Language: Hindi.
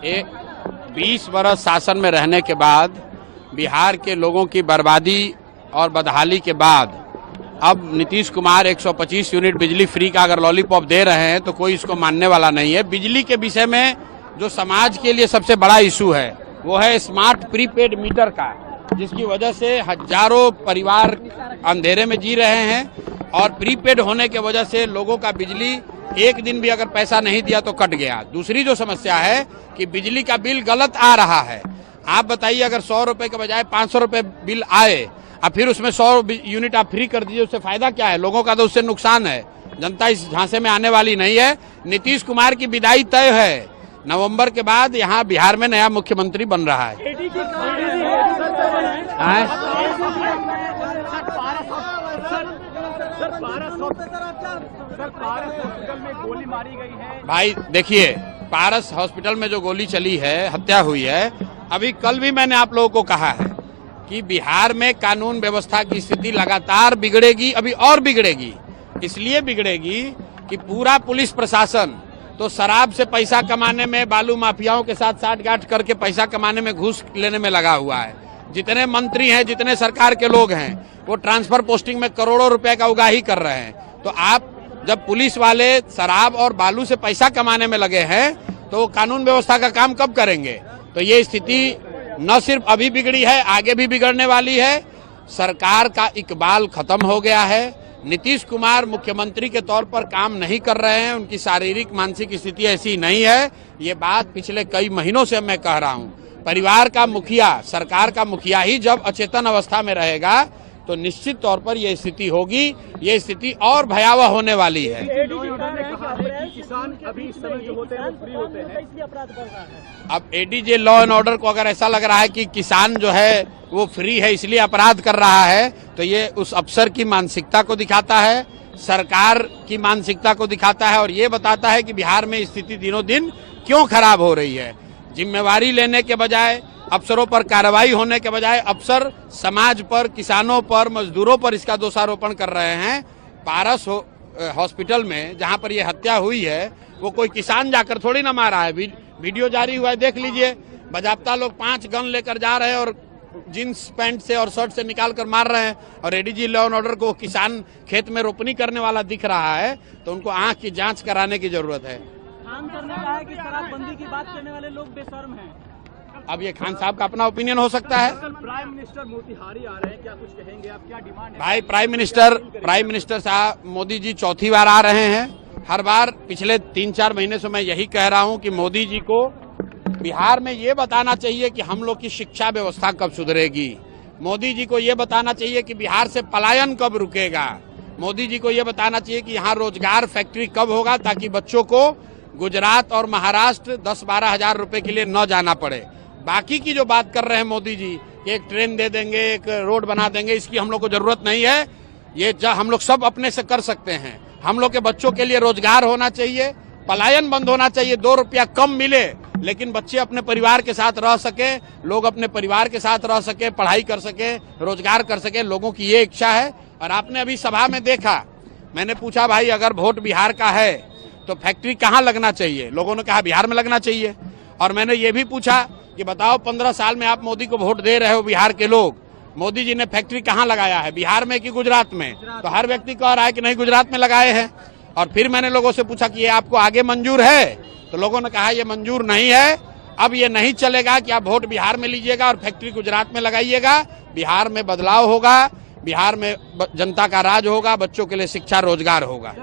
20 बरस शासन में रहने के बाद बिहार के लोगों की बर्बादी और बदहाली के बाद अब नीतीश कुमार 125 यूनिट बिजली फ्री का अगर लॉलीपॉप दे रहे हैं तो कोई इसको मानने वाला नहीं है। बिजली के विषय में जो समाज के लिए सबसे बड़ा इशू है वो है स्मार्ट प्रीपेड मीटर का, जिसकी वजह से हजारों परिवार अंधेरे में जी रहे हैं और प्रीपेड होने के वजह से लोगों का बिजली एक दिन भी अगर पैसा नहीं दिया तो कट गया। दूसरी जो समस्या है कि बिजली का बिल गलत आ रहा है। आप बताइए, अगर 100 रुपए के बजाय 500 रुपए बिल आए और फिर उसमें 100 यूनिट आप फ्री कर दीजिए, उससे फायदा क्या है? लोगों का तो उससे नुकसान है। जनता इस झांसे में आने वाली नहीं है। नीतीश कुमार की विदाई तय है। नवंबर के बाद यहाँ बिहार में नया मुख्यमंत्री बन रहा है। गोली मारी गई है भाई देखिए, पारस हॉस्पिटल में जो गोली चली है, हत्या हुई है, अभी कल भी मैंने आप लोगों को कहा है कि बिहार में कानून व्यवस्था की स्थिति लगातार बिगड़ेगी, अभी और बिगड़ेगी। इसलिए बिगड़ेगी कि पूरा पुलिस प्रशासन तो शराब से पैसा कमाने में, बालू माफियाओं के साथ साठगांठ करके पैसा कमाने में, घूस लेने में लगा हुआ है। जितने मंत्री हैं, जितने सरकार के लोग हैं, वो ट्रांसफर पोस्टिंग में करोड़ों रुपए का उगाही कर रहे हैं। तो आप जब पुलिस वाले शराब और बालू से पैसा कमाने में लगे हैं तो कानून व्यवस्था का काम कब करेंगे? तो ये स्थिति न सिर्फ अभी बिगड़ी है, आगे भी बिगड़ने वाली है। सरकार का इकबाल खत्म हो गया है। नीतीश कुमार मुख्यमंत्री के तौर पर काम नहीं कर रहे हैं। उनकी शारीरिक मानसिक स्थिति ऐसी नहीं है। ये बात पिछले कई महीनों से मैं कह रहा हूँ। परिवार का मुखिया, सरकार का मुखिया ही जब अचेतन अवस्था में रहेगा तो निश्चित तौर पर यह स्थिति होगी। ये स्थिति और भयावह होने वाली है। किसान अभी इस समय जो होते हैं वो फ्री होते हैं, इसलिए अपराध बढ़ रहा है। अब एडीजे लॉ एंड ऑर्डर को अगर ऐसा लग रहा है कि किसान जो है वो फ्री है इसलिए अपराध कर रहा है, तो ये उस अफसर की मानसिकता को दिखाता है, सरकार की मानसिकता को दिखाता है और ये बताता है कि बिहार में स्थिति दिनों दिन क्यों खराब हो रही है। जिम्मेवारी लेने के बजाय, अफसरों पर कार्रवाई होने के बजाय अफसर समाज पर, किसानों पर, मजदूरों पर इसका दोषारोपण कर रहे हैं। पारस हॉस्पिटल में जहां पर यह हत्या हुई है वो कोई किसान जाकर थोड़ी ना मारा है। वीडियो जारी हुआ है, देख लीजिए। बाजाप्ता लोग 5 गन लेकर जा रहे हैं और जींस पैंट से और शर्ट से निकाल कर मार रहे हैं। और एडीजी लॉ एंड ऑर्डर को किसान खेत में रोपनी करने वाला दिख रहा है तो उनको आंख की जांच कराने की जरूरत है। खान सर ने कहा है कि शराबबंदी की बात करने वाले लोग बेशर्म हैं। अब ये खान साहब का अपना ओपिनियन हो सकता है। प्राइम मिनिस्टर मोतिहारी आ रहे हैं, क्या कुछ कहेंगे आप? क्या डिमांड है? भाई प्राइम मिनिस्टर साहब मोदी जी चौथी बार आ रहे हैं। हर बार पिछले 3-4 महीने से मैं यही कह रहा हूं कि मोदी जी को बिहार में ये बताना चाहिए कि हम लोग की शिक्षा व्यवस्था कब सुधरेगी। मोदी जी को ये बताना चाहिए कि बिहार से पलायन कब रुकेगा। मोदी जी को ये बताना चाहिए कि यहाँ रोजगार फैक्ट्री कब होगा ताकि बच्चों को गुजरात और महाराष्ट्र 10-12 हजार रुपए के लिए न जाना पड़े। बाकी की जो बात कर रहे हैं मोदी जी कि एक ट्रेन दे देंगे, एक रोड बना देंगे, इसकी हम लोग को जरूरत नहीं है। ये हम लोग सब अपने से कर सकते हैं। हम लोग के बच्चों के लिए रोजगार होना चाहिए, पलायन बंद होना चाहिए। 2 रुपया कम मिले लेकिन बच्चे अपने परिवार के साथ रह सके, लोग अपने परिवार के साथ रह सके, पढ़ाई कर सके, रोजगार कर सके। लोगों की ये इच्छा है। और आपने अभी सभा में देखा, मैंने पूछा भाई अगर वोट बिहार का है तो फैक्ट्री कहाँ लगना चाहिए? लोगों ने कहा बिहार में लगना चाहिए। और मैंने ये भी पूछा कि बताओ 15 साल में आप मोदी को वोट दे रहे हो बिहार के लोग, मोदी जी ने फैक्ट्री कहाँ लगाया है, बिहार में कि गुजरात में? तो हर व्यक्ति कह रहा है कि नहीं गुजरात में लगाए हैं। और फिर मैंने लोगों से पूछा कि ये आपको आगे मंजूर है? तो लोगों ने कहा ये मंजूर नहीं है। अब ये नहीं चलेगा कि आप वोट बिहार में लीजिएगा और फैक्ट्री गुजरात में लगाइएगा। बिहार में बदलाव होगा, बिहार में जनता का राज होगा, बच्चों के लिए शिक्षा रोजगार होगा।